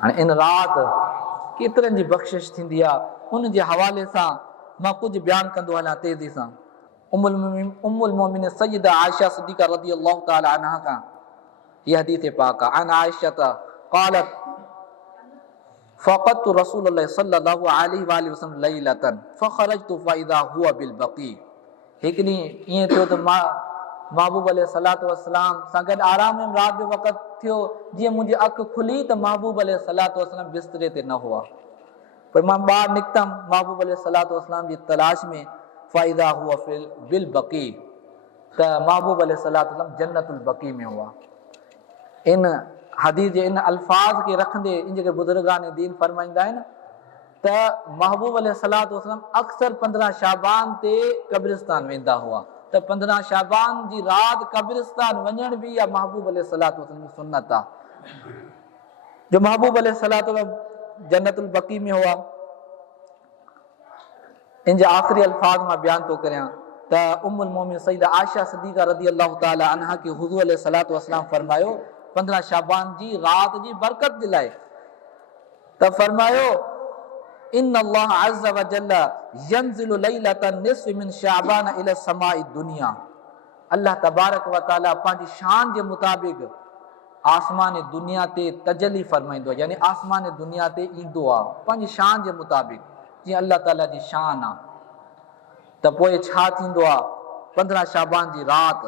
हाणे इन राति केतिरनि जी बख़्शिश थींदी आहे उन जे हवाले सां मां कुझु बयानु कंदो हलां तेज़ी सां। उम्मुल मोमिन सय्यदा आयशा सिद्दीक़ा रज़ियल्लाहु ताला अन्हा खां हीअ हदीस पाक आहे। अन आयशा क़ालत फ़क़दतु रसूलुल्लाह सल्लल्लाहु अलैहि वसल्लम लैलतन फ़ख़रजतु फ़इज़ा हुवा बिल बक़ी। हिकु ॾींहुं ईअं थियो त मां महबूब अलैहिस्सलातु वस्सलाम सां गॾु आराम में राति जो वक़्तु थियो, जीअं मुंहिंजी अखि खुली त महबूब अलैहिस्सलातु वस्सलाम बिस्तरे ते न हुआ। पर मां ॿाहिरि निकितमि महबूब अलैहिस्सलातु वस्सलाम जी तलाश में, फ़इज़ा हुवा बिल बक़ी, त महबूब अलैहिस्सलातु वस्सलाम जन्नतुल बक़ी में हुआ। इन हदीस जे इन अल्फाज़ खे रखंदे इन जेके बुज़ुर्गान दीन फरमाईंदा आहिनि त महबूब अलैहिस्सलातु वस्सलाम अक्सर 15 शाबान ते कब्रिस्तान वेंदा हुआ, त 15 शाबान जी राति कब्रिस्तान वञण बि या महबूब अलैहिस्सलातु वस्सलाम जी सुन्नत आहे। जो महबूब अलैहिस्सलातु वस्सलाम जन्नतुल बक़ी में हुआ। इन जे आख़िरी अल्फाज़ मां बयान थो करियां त उम्मुल मोमिन सय्यदा आयशा सिद्दीक़ा रज़ियल्लाहु ताला अन्हा के हुज़ूर अलैहिस्सलातु वस्सलाम फरमायो 15 शाबान जी राति जी बरकत जे लाइ त फरमायो इन अल्लाह अज़्ज़ व जल्ल यंज़िलु लैलतन निस्फ़ मिन शाबान इला समाई दुनिया। अल्लाह तबारक व ताला पंहिंजी शान जे मुताबिक़ आसमान दुनिया ते तजली फरमाईंदो आहे, यानी आसमान दुनिया ते ईंदो आहे पंहिंजी शान जे मुताबिक़, जीअं अल्लाह ताला जी शान आहे। त पोइ छा थींदो आहे 15 शाबान जी रात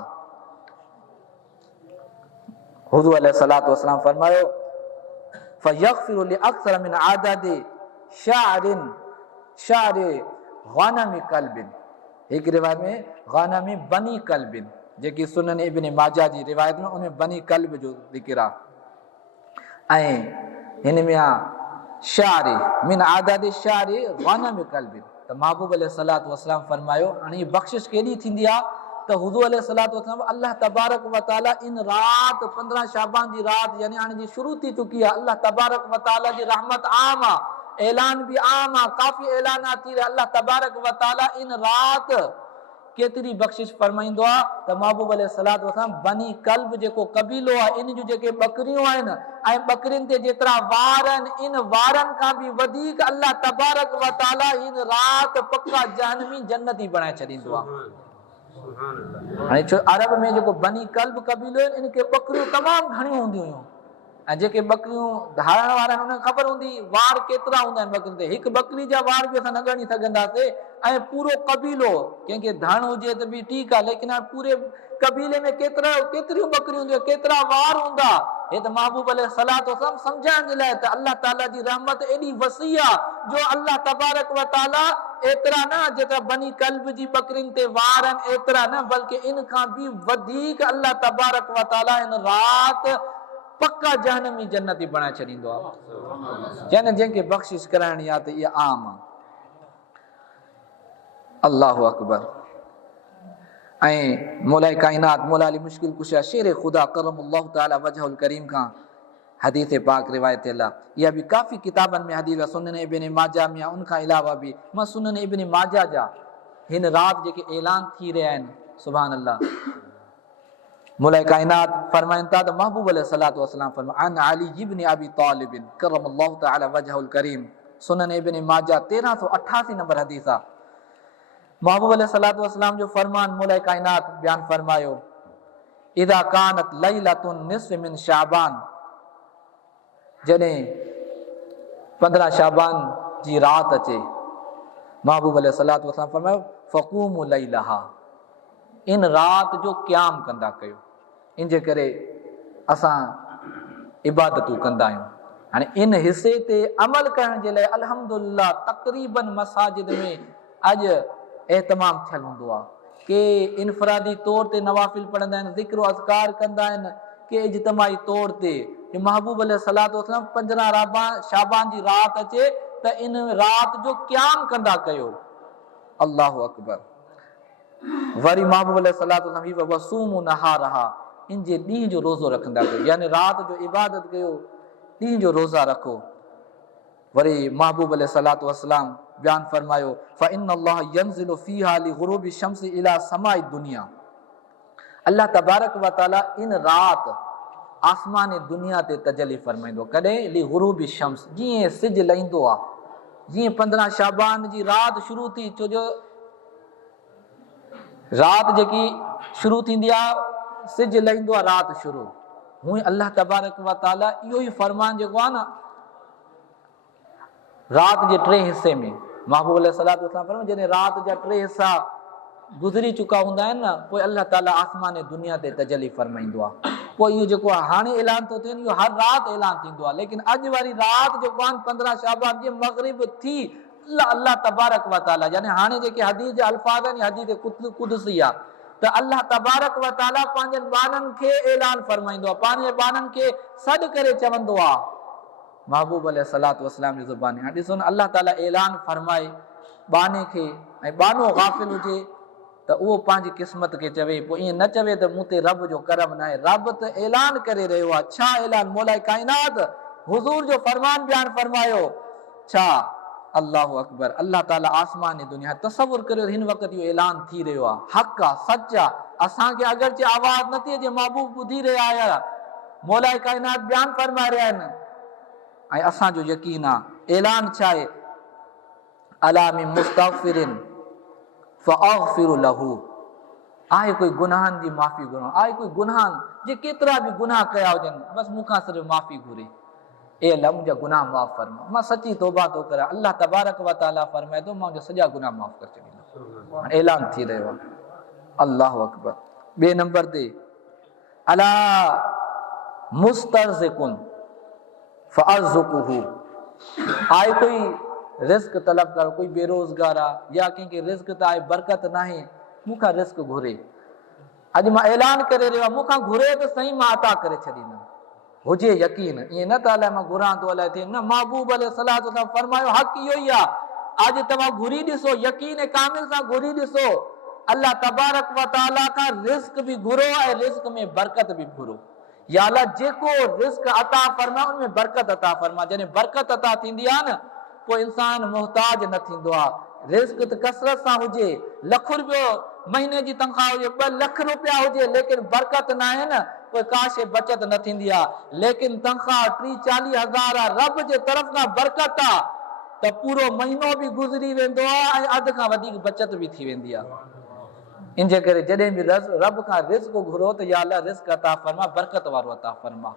हुज़ूर अलैहिस्सलातु वस्सलाम फरमायो फयग़फ़िरु लिअक्सर मिन आददि शाअरि ग़नम कल्बिन। एक रिवायत में ग़नम बनी कल्बिन, जेकी सुनन इब्न माजा जी रिवायत में उनमें बनी कल्ब जो ज़िक्र आहे ऐं हिन में शाअरि मिन आददि शाअरि ग़नम कल्बिन। त महबूब अलैहिस्सलातु वस्सलाम फरमायो हाणे ही बख़्शिश केॾी थींदी आहे त हुज़ूर अलैहिस्सलातु वस्सलाम अल्लाह तबारक व तआला इन रात 15 शाबान जी रात यानी हाणे जी शुरू थी चुकी आहे। अल्लाह तबारक व तआला जी रहमत आम आहे, ऐलान भी आम आहे, काफ़ी ऐलानात थी रहिया। अल्लाह तबारक व तआला इन रात केतिरी बख़्शिश फरमाईंदो आहे त महबूब अलैहिस्सलातु वस्सलाम बनी कल्ब जेको कबीलो आहे इन जूं जेके बकरियूं आहिनि ऐं बकरियुनि ते जेतिरा वार आहिनि इन वारनि खां बि वधीक अल्लाह तबारक व तआला इन रात पक्का जहन्नमी जन्नती बणाए छॾींदो आहे। हाणे छो अरब में जेको बनी कल्ब कबीलो आहिनि इनखे बकरियूं तमामु घणियूं हूंदियूं हुयूं ऐं जेके बकरियूं धारण वारा आहिनि उनखे ख़बर हूंदी वार केतिरा हूंदा आहिनि बकरियुनि ते। हिकु बकरी जा वार बि असां न ॻणी सघंदासीं ऐं पूरो कबीलो कंहिंखे धण हुजे त बि ठीकु आहे, लेकिन पूरे कबीले में केतिरियूं बकरियूं हूंदियूं, केतिरा वार हूंदा। हे त महबूब अलैहिस्सलातु वस्सलाम सम्झाइण जे लाइ त अल्लाह ताला जी रहमत एॾी वसी आहे जो अल्लाह तबारक व तआला एतिरा न जेतिरा बनी कल्ब जी बकरियुनि ते वार आहिनि एतिरा न बल्कि इन खां बि वधीक अल्लाह तबारक व तआला इन रात पक्का जहन्नमी जन्नती बणाए छॾींदो आहे। यानी जंहिंखे बख़्शिश कराइणी आहे त इहा आम आहे। अल्लाहु अकबर। ऐं मौलाए काइनात मौला अली मुश्किल कुशा शेर ख़ुदा करमल्लाहु तआला वजहुल करीम खां हदीस पाक रिवायत आहे। इहा बि काफ़ी किताबनि में हदीस आहे, सुनन इब्न माजा में उन खां अलावा बि मां सुनन इब्न माजा जा हिन रात जेके ऐलान थी रहिया आहिनि सुभान अल्लाह मौलाए काइनात फरमाइनि था त महबूब अलैहिस्सलातु वस्सलाम फरमाया अन अली इब्न अबी तालिब करमल्लाहु तआला वजहुल करीम सुनन इब्न माजा 1388 नंबर हदीस आहे। महबूब अलैहिस्सलातु वस्सलाम जो फरमान मौलाए काइनात बयान फरमायो इदा कानत लैलतुन निस्फ मिन शाबान, जॾहिं 15 शाबान जी रात अचे महबूब अलैहिस्सलातु वस्सलाम फरमायो फ़क़ूमु लैलहा, इन रात जो क़याम कंदा कयो। इन जे करे असां इबादतूं कंदा आहियूं। हाणे इन हिसे ते अमल करण जे लाइ अल्हम्दुलिल्लाह तक़रीबन मसाजिद में अॼु एहतमाम थियल हूंदो आहे। के इनफरादी तौर ते नवाफ़िल पढ़ंदा आहिनि, ज़िक्र अज़कार कंदा आहिनि, के इज्तिमाई तौर ते महबूब अलैहिस्सलातु वस्सलाम 15 शाबान जी रात अचे त इन रात जो क़याम कंदा कयो। अल्लाहु अकबर। वरी महबूब अलैहिस्सलातु वस्सलाम वसूमु नहारहा, इन जे ॾींहं जो रोज़ो रखंदा कयो, यानी रात जो इबादत कयो, ॾींहं जो रोज़ा रखो। वरी महबूब अलैहिस्सलातु वस्सलाम बयान फरमायो फ़इन्नल्लाह यंज़िलु फ़ीहा लिग़ुरूबि शम्सि इला समाई दुनिया, अल्लाह तबारक व तआला इन रात आसमान दुनिया ते तजली फरमाईंदो। कॾहिं लिग़ुरूबि शम्स, जीअं सिज लहींदो आहे, जीअं 15 शाबान जी रात शुरू थी, छो जो रात जेकी शुरू थींदी आहे सिज लहींदो आहे रात शुरू, हूअं अल्लाह तबारक व तआला इहो ई फरमान जेको आहे न रात जे 3 हिसे में महबूब अलैहिस्सलातु वस्सलाम फरमायो जॾहिं रात जा 3 हिसा गुज़री चुका हूंदा आहिनि न पोइ अल्लाह ताला आसमान दुनिया ते तजली फरमाईंदो आहे। पोइ इहो जेको आहे हाणे ऐलान थो थिए इहो हर राति ऐलान थींदो आहे, लेकिन अॼु वारी राति जेको आहे 15 शाबान जी मग़रिब थी अल्लाह तबारक व तआला यानी हाणे जेके हदीस जा अल्फाज़ आहिनि हदीस कुदसी आहे त अल्लाह तबारक व तआला पंहिंजनि बाननि खे ऐलान फरमाईंदो आहे, पंहिंजे बाननि खे सॾु करे चवंदो आहे महबूब अलैहिस्सलातु वस्सलाम जी ज़ुबानी। हाणे ॾिसो न अल्लाह ताला ऐलान फरमाए बाने खे ऐं बानो गाफ़िल हुजे त उहो पंहिंजी क़िस्मत खे चवे, पोइ ईअं न चवे त मूं ते रब जो करम न आहे। रब त ऐलान करे रहियो आहे। छा ऐलान? मौला काइनात हुज़ूर जो फरमान बयान फरमायो। छा? अल्लाहु अकबर। अल्लाह ताला आसमान दुनिया तसवुर करियो हिन वक़्तु इहो ऐलान थी रहियो आहे, हक़ आहे, सच आहे। असांखे अगरचे आवाज़ नथी अचे, महबूब ॿुधी रहिया आहिया, मौला काइनात बयान फरमाए रहिया आहिनि ऐं असांजो यकीन आहे। ऐलान छा आहे? अला मिन मुस्तग़फिरिन फ़अग़फ़िरु लहू, आहे कोई गुनाहनि जी माफ़ी घुरो, आहे कोई गुनाहनि जे केतिरा बि गुनाह कया हुजनि बसि मूंखां सिर्फ़ु माफ़ी घुरे, ए अल्लाह मुंहिंजा गुनाह माफ़ फरमा, मां सची तौबा थो करां। अल्लाह तबारक व तआला फरमाए थो मां मुंहिंजा सॼा गुनाह माफ़ करे छॾींदुमि। ऐलान थी रहियो आहे। अल्लाह अकबर। बे नंबर ते अला मुस्तरज़िकुन फ़अर्ज़ुक़ुहु, आए कोई रिस्क तलब कर, कोई बेरोज़गार आहे या कंहिंखे रिस्क त आहे बरकत न आहे, मूंखां रिस्क घुरे। अॼु मां ऐलान करे रहियो आहियां, मूंखां घुरे त सही मां अता करे छॾींदुमि, हुजे यकीन। ईअं न त अलाए मां घुरां थो अलाए थिए, न, महबूब अलैहिस्सलातु वस्सलाम फरमायो हक़ इहो ई आहे। अॼु तव्हां घुरी ॾिसो, यकीन कामिल सां घुरी ॾिसो, अल्लाह तबारक व तआला खां रिस्क बि घुरो ऐं रिस्क में बरकत बि घुरो। या अल्लाह जेको रिस्क अता फरमा उन में बरकत अता फरमा। जॾहिं बरकत अता थींदी आहे न, पोइ इंसान मोहताज न थींदो आहे। रिस्क त कसरत सां हुजे, लख रुपयो महीने जी तनख़्वाह हुजे, 2 लख रुपया हुजे, लेकिन बरकत न आहे न, पोइ का शइ बचत न थींदी आहे। लेकिन तनख़्वाह 30-40 हज़ार आहे, रब जे तरफ़ खां बरकत आहे त पूरो महीनो बि गुज़री वेंदो आहे ऐं अधु खां वधीक बचत बि थी वेंदी आहे। इन जे करे जॾहिं बि रब खां रिस्क घुरो त या अल्लाह रिस्क अता फरमा, बरकत वारो अता फरमा।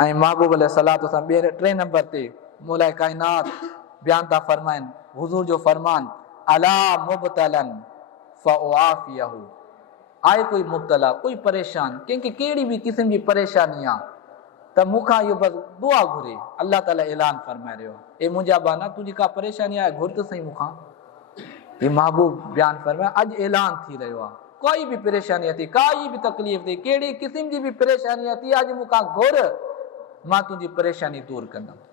ऐं महबूब अलैहिस्सलातु वस्सलाम 3 नंबर ते मौला काइनात बयान था फरमाइनि, हुज़ूर जो फरमान, अला मुब्तलन फ़उआफ़ियहु, आए कोई मुब्तला, कोई परेशान, कंहिंखे कहिड़ी बि क़िस्म जी परेशानी आहे त मूंखां इहो बसि दुआ घुरे। अल्लाह ताला ऐलान फरमाए रहियो आहे, ए मुंहिंजा बाना, तुंहिंजी का परेशानी आहे घुर त सही मूंखां। ये महबूब बयान फरमाए, अॼु ऐलान थी रहियो आहे, कोई बि परेशानी अथई, काई बि तकलीफ़ अथई, कहिड़ी क़िस्म जी बि परेशानी अथई, अॼु मूंखां घुर, मां तुंहिंजी परेशानी दूर कंदुमि।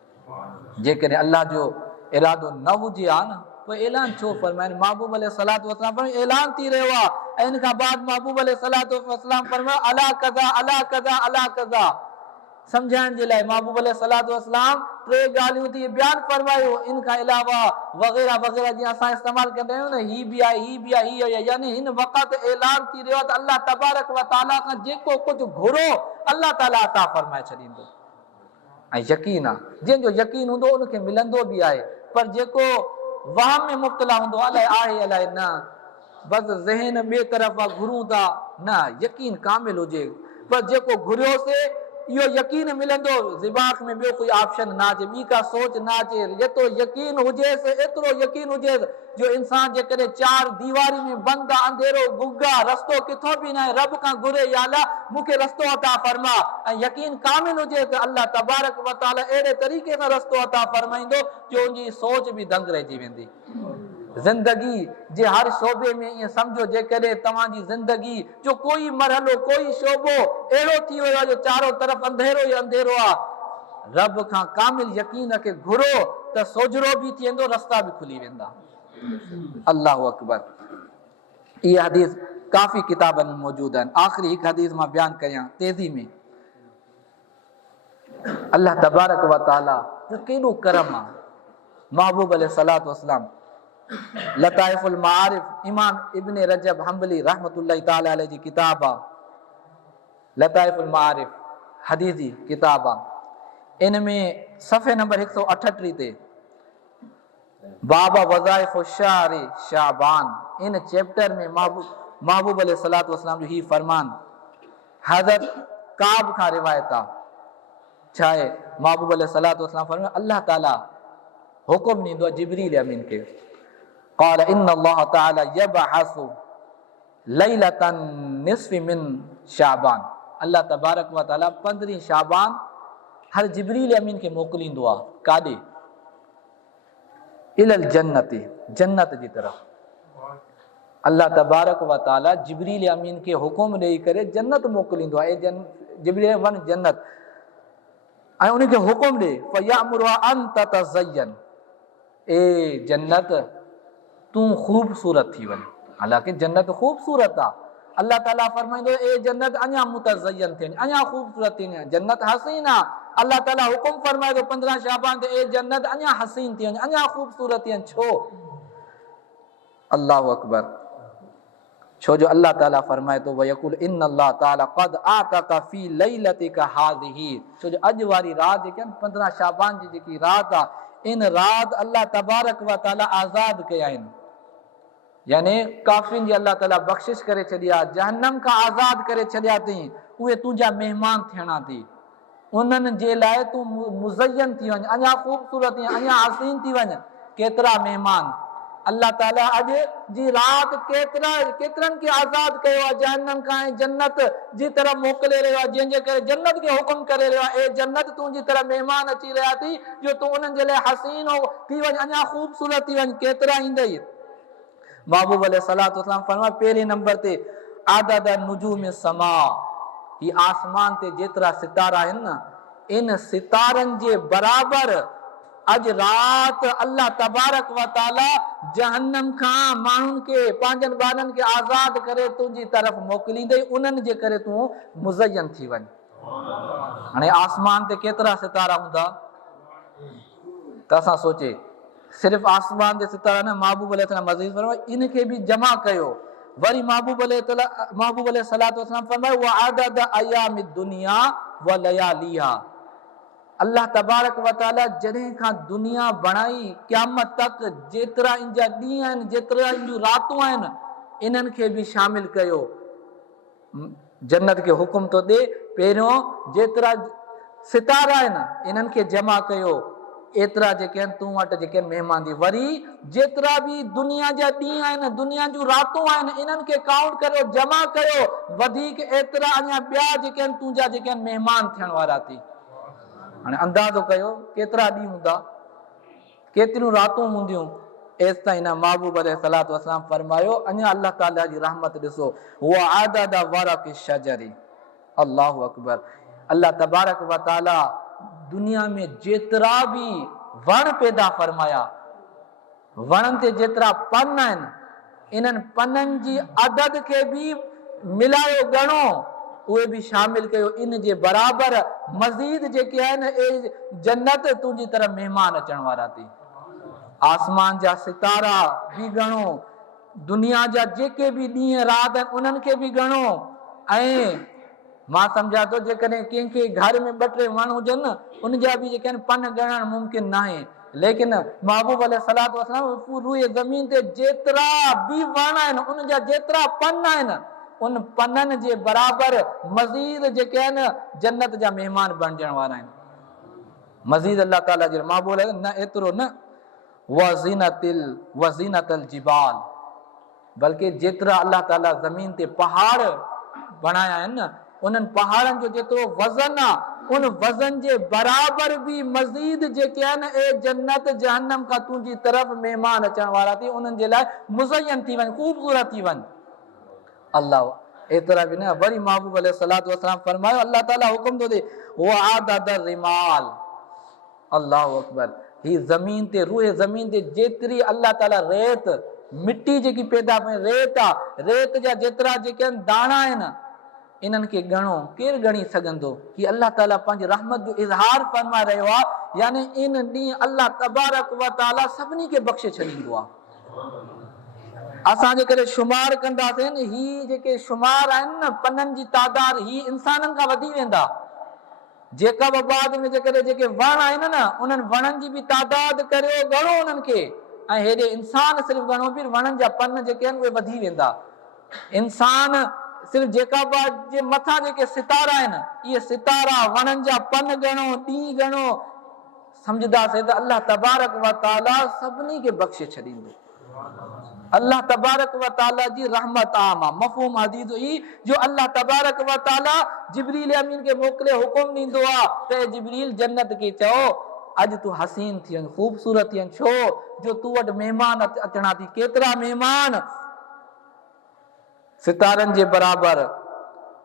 जेकॾहिं अल्लाह जो इरादो न हुजे हा न, पोइ ऐलान छो फरमाइनि। महबूब अलैहिस्सलातु वस्सलाम फरमाए ऐलान थी रहियो आहे, ऐं इन खां बाद महबूब अलैहिस्सलातु वस्सलाम फरमाए अला कज़ा अला कज़ा अला कज़ा, समझाइण जे लाइ महबूब अलैहिस्सलातु वस्सलाम 3 ॻाल्हियूं थी बयान फरमायो। इन खां अलावा वग़ैरह वग़ैरह जीअं असां इस्तेमालु कंदा आहियूं न, ही बि आहे, ही बि आहे, ही आहे, यानी हिन वक़्तु ऐलान थी रहियो आहे त अल्लाह तबारक व तआला खां जेको कुझु घुरो अल्लाह ताला अता फरमाए छॾींदो। ऐं यकीन आहे, जंहिंजो यकीन हूंदो उनखे मिलंदो बि आहे। पर जेको वहम में मुब्तला हूंदो अलाए आहे अलाए न, बसि ज़हन ॿिए तरफ़ आहे, घुरूं था, न, यकीन कामिल हुजे। पर जेको घुरियोसीं इहो यकीन मिलंदो, ज़िबाक में ॿियो कोई ऑप्शन न अचे, ॿी का सोच न अचे। जेतिरो यकीन हुजेसि एतिरो यकीन हुजेसि जो इंसान जेकॾहिं 4 दीवारी में बंदि आहे, अंधेरो गुगा, रस्तो किथों बि न आहे, रब खां घुरे या अल्लाह मूंखे रस्तो अता फरमा, ऐं यकीन कामिल हुजे त अल्लाह तबारक व तआला अहिड़े तरीक़े सां रस्तो अता फरमाईंदो जो उनजी सोच बि दंग रहिजी वेंदी। ज़िंदगी जे हर शोबे में ईअं सम्झो, जेकॾहिं तव्हांजी ज़िंदगी जो कोई मरहलो, कोई शोबो अहिड़ो थी वियो आहे जो चारो तरफ़ अंधेरो ई अंधेरो आहे, रब खां कामिल यकीन खे घुरो त सोजरो बि थी वेंदो, रस्ता बि खुली वेंदा। अल्लाहु अकबर। इहे हदीस काफ़ी किताबनि में मौजूद आहिनि। आख़िरी हिकु हदीस मां बयान कयां तेज़ी में। अल्लाह तबारक व तआला जो केॾो करम आहे। महबूब अलैहिस्सलातु वस्सलाम लताइफुल मारिफ, इमाम इब्न रजब हंबली रहमतुल्लाहि तआला अलैहि जी किताब आहे, लताइफुल मारिफ हदीस जी किताब आहे। इन में सफ़े नंबर 138 ते बाबा वज़ाइफ शाहरी शाबान, इन चैप्टर में महबूब अलैहिस्सलातु वस्सलाम जो ही फरमान हज़रत काब खां रिवायत आहे। छा आहे? महबूब अलैहिस्सलातु वस्सलाम फरमाए अल्लाह ताला हुकुम ॾींदो आहे जिब्रील अमीन खे, क़ाल इन्नल्लाह ताला यबअसु लैलतन निस्फ़ि मिन शाबान, अल्लाह तबारक व तआला 15 शाबान हर जिब्रील अमीन खे मोकिलींदो आहे। काॾे? इलल जन्नती, जन्नत जी तरफ़। अल्लाह तबारक व तआला जिब्रील अमीन खे हुकुम ॾेई करे जन्नत मोकिलींदो आहे। जिब्रील वन जन्नत, ऐं उनखे हुकुम ॾे फयअमुरुहा अन ततज़यन, ए जन्नत तूं ख़ूबसूरत थी वञ। हालांकि जन्नत ख़ूबसूरत आहे। अल्लाह ताला फरमाईंदो ए जन्नत अञा मुतज़यन थी वञ, अञा ख़ूबसूरत थी वञ, जन्नत हसीन आहे। अल्लाह ताला हुकुम फरमाए थो 15 शाबान ते ए जन्नत अञा हसीन थी वञ, अञा ख़ूबसूरत थी वञ। छो? अल्लाहु अकबर। छो जो अल्लाह ताला फरमाए थो वयकुल इन्नल्लाह ताला क़द आतका फी लैलतिका हाज़िही, छो जो अॼु वारी रात जेकी आहे 15 शाबान जी जेकी रात आहे, इन रात अल्लाह तबारक व तआला आज़ाद कया आहिनि। यानी काफ़िरनि जी अल्लाह ताला बख़्शिश करे छॾी आहे, जहन्नम खां आज़ाद करे छॾिया अथई, उहे तुंहिंजा महिमान थियणा थी। उन्हनि जे लाइ तूं मुज़यन थी वञ, अञा ख़ूबसूरत थी वञ, अञा हसीन थी वञ। केतिरा महिमान? अल्लाह ताला अॼु जी राति केतिरनि खे आज़ाद कयो आहे जहन्नम खां ऐं जन्नत जी तरफ़ मोकिले रहियो आहे, जंहिंजे करे जन्नत खे हुकुम करे रहियो आहे, ए जन्नत तुंहिंजी तरफ़ महिमान अची रहिया थी जो तूं उन्हनि जे लाइ हसीन थी वञ, अञा ख़ूबसूरत थी वञ, केतिरा ईंदई। महबूब अलैहिस्सलातु वस्सलाम फरमाए पहिरें नंबर ते आदद नुजूम समा, ही आसमान ते जेतिरा सितारा आहिनि न, इन सितारनि जे बराबर अज रात अल्लाह तबारक व ताला जहन्नम खां माण्हुनि खे पंहिंजनि ॿारनि खे आज़ाद करे तुंहिंजी तरफ़ मोकिलींदई, उन्हनि जे करे तूं मुज़यन थी वञ। हाणे आसमान ते केतिरा सितारा हूंदा त असां सोचे, सिर्फ़ु आसमान ते सितारा न, महबूब अलैहिस्सलाम मज़ीद फरमाए इनखे बि जमा कयो। वरी महबूब अलैहिस्सलातु वस्सलाम फरमाए व अदद अयामिद दुनिया व लयालिहा, अल्लाह तबारक व ताला जॾहिं खां दुनिया बणाई क़यामत तक जेतिरा इन जा ॾींहं आहिनि, जेतिरा इन जूं रातूं आहिनि, इन्हनि खे बि शामिल कयो। जन्नत खे हुकुम थो ॾे पहिरियों जेतिरा सितारा आहिनि इन्हनि खे जमा कयो, एतिरा जेके आहिनि तूं वटि जेके आहिनि महिमान थी। वरी जेतिरा बि दुनिया जा ॾींहं आहिनि, दुनिया जूं रातूं आहिनि, इन्हनि खे काउंट कयो, जमा कयो, वधीक एतिरा अञा ॿिया जेके आहिनि तुंहिंजा जेके आहिनि महिमान थियण वारा थी। हाणे अंदाज़ो कयो केतिरा ॾींहं हूंदा, केतिरियूं रातूं हूंदियूं। एसि ताईं न महबूब अलैहिस्सलातु वस्सलाम फरमायो अञा अल्लाह ताला जी रहमत ॾिसो, हुआ आदद वरक़ शजरी, अल्लाहु अकबर, अल्लाह तबारक व ताला दुनिया में जेतिरा बि वण पैदा फरमाया, वणनि ते जेतिरा पन आहिनि, इन्हनि पननि जी अदद खे बि मिलायो ॻणो, उहे बि शामिल कयो, इन जे बराबर मज़ीद जेके आहिनि ए जन्नत तुंहिंजी तरफ़ महिमान अचण वारा थी। आसमान जा सितारा बि ॻणो, दुनिया जा जेके बि ॾींहं राति आहिनि उन्हनि खे बि ॻणो। ऐं मां सम्झा थो जेकॾहिं कंहिंखे घर में 2-3 वण हुजनि न, उन जा बि जेके आहिनि पन ॻणण मुमकिन न आहे, लेकिन महबूब अलैहिस्सलातु वस्सलाम पूरी ज़मीन ते जेतिरा बि वण आहिनि, उन जा जेतिरा पन आहिनि, उन पननि जे बराबर मज़ीद जेके आहिनि जन्नत जा महिमान बणजण वारा आहिनि। मज़ीद अल्लाह ताला जे महबूब न एतिरो न, वज़ीनतल जिबाल, बल्कि जेतिरा अल्लाह ताला ज़मीन ते पहाड़ बणाया आहिनि न, उन्हनि पहाड़नि जो जेतिरो वज़न आहे, उन वज़न जे बराबर बि मज़ीद जेके आहिनि ए जन्नत जहन्नम खां तुंहिंजी तरफ़ महिमान अचण वारा थी, उन्हनि जे लाइ मुज़यन थी वञ, ख़ूबसूरत थी वञ। अल्लाह एतिरा बि न, वरी महबूब अलैहिस्सलातु वस्सलाम फरमायो अल्लाह ताला हुकुम थो ॾे वो आदद रिमाल, अल्लाहु अकबर, ही ज़मीन ते रूए ज़मीन ते जेतिरी अल्लाह ताला रेत मिट्टी जेकी पैदा कई, रेत आहे, रेत जा जेतिरा जेके आहिनि दाणा आहिनि, इन्हनि खे ॻणो, केरु ॻणी सघंदो। ही अल्लाह ताला पंहिंजी रहमत जो इज़हार फरमाए रहियो आहे, यानी इन ॾींहुं अल्लाह तबारक व ताला सभिनी खे बख़्शे छॾींदो आहे। असां जे करे शुमार कंदासीं, ही जेके शुमार आहिनि न पननि जी तादाद, ही इंसाननि खां वधी वेंदा। जेका बाद में जेके वण आहिनि न, उन्हनि वणनि जी बि तादाद करियो, ॻणो उन्हनि खे, ऐं हेॾे इंसान सिर्फ़ु ॻणो बि, वणनि जा पन जेके आहिनि उहे वधी वेंदा। इंसान सिर्फ़ु जेका बाद जे मथां जेके सितारा आहिनि, इहे सितारा वणनि जा पन ॻणो, ॾींहुं ॻणो, सम्झदासीं त अल्लाह तबारक व ताला सभिनी खे बख़्शे छॾींदो। अल्लाह तबारक व ताला जी रहमत आम आहे। मफ़हूम हदीस ही जो अल्लाह तबारक व ताला जिब्रील अमीन खे मोकिले हुकुम ॾींदो आहे त जिब्रील जन्नत खे चओ अॼु तूं हसीन थी वञ, ख़ूबसूरत थी वञ, छो जो तूं वटि महिमान अचणा थी। केतिरा महिमान, सितारनि जे बराबर,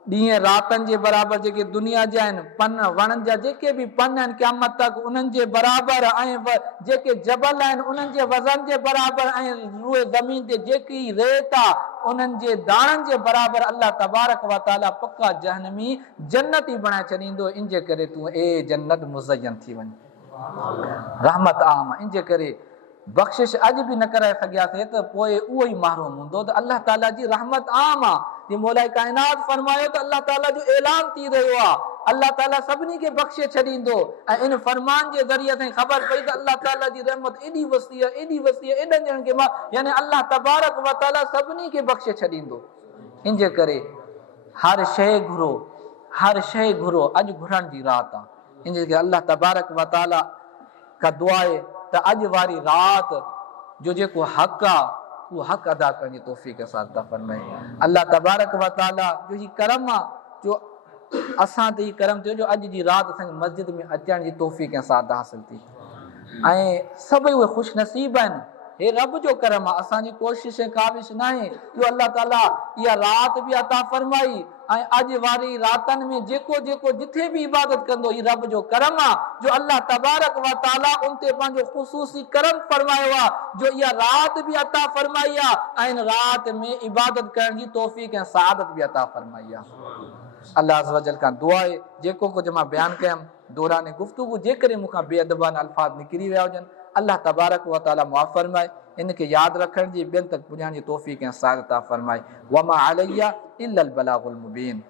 ॾींहं रातनि जे बराबर जेके दुनिया जा आहिनि पन, वणनि जा जेके बि पन आहिनि क़यामत तक उन्हनि जे बराबर, ऐं जेके जबल आहिनि उन्हनि जे वज़न जे बराबर, ऐं रूए ज़मीन ते जेकी रेत आहे उन्हनि जे दाणनि जे बराबर अल्लाह तबारक व ताला पक्का जहन्नमी जन्नती बणाए छॾींदो। इन जे करे तूं ए जन्नत मुज़यन थी वञ, रहमत आम। इन जे करे बख़्शिश अॼु बि न कराए सघियासीं त पोइ उहो ई महरूम हूंदो। त अल्लाह ताला जी रहमत आम आहे। जे मौलाए काइनात फरमायो त अल्लाह ताला जो ऐलान थी रहियो आहे, अल्लाह ताला सभिनी खे बख़्शे छॾींदो। ऐं इन फरमान जे ज़रिए सां ख़बर पई त अल्लाह ताला जी रहमत एॾी वसी आहे, एॾी वसी आहे, एॾनि ॼणनि खे मां, यानी अल्लाह तबारक व ताला सभिनी खे बख़्शे छॾींदो। इन जे करे हर शइ घुरो, हर शइ घुरो, अॼु घुरण जी राति आहे। इन जे करे अल्लाह तबारक व ताला का दुआ आहे त अॼु वारी राति जो जेको हक़ आहे उहो हक़ अदा करण जी तौफ़ीक़ सां अता फरमाए। अल्लाह तबारक व ताला जो ही करम आहे जो असां ते ही करम थियो जो अॼु जी राति असांखे मस्जिद में अचण जी तौफ़ीक़ ऐं साद हासिल थी ऐं सभई उहे ख़ुशि नसीब आहिनि। हे रब जो करम आहे, असांजी कोशिशि ऐं काविश न आहे जो अल्लाह ताला इहा राति बि अता फरमाई ऐं अॼु वारी रातनि में जेको जेको जिथे बि इबादत कंदो ही रब जो करम आहे जो अल्लाह तबारक व ताला उन ते पंहिंजो ख़ुसूसी करम फरमायो आहे जो इहा राति बि अता फरमाई आहे ऐं राति में इबादत करण जी तौफ़ीक़ ऐं सआदत बि अता फरमाई आहे। अल्लाह अज़्ज़ व जल खां दुआ आहे जेको कुझु मां बयानु कयुमि दौरान गुफ़्तगू जेकॾहिं मूंखां बेअदबाना अल्फाज़ निकिरी विया हुजनि अल्लाह तबारक व ताला मुआफ़ फरमाए, इनखे यादि रखण जी ॿियनि तक पुॼाइण जी तौफ़ीक़ ऐं सआदत अता फरमाए। वमा अलैया इल्लल बलागुल मुबीन।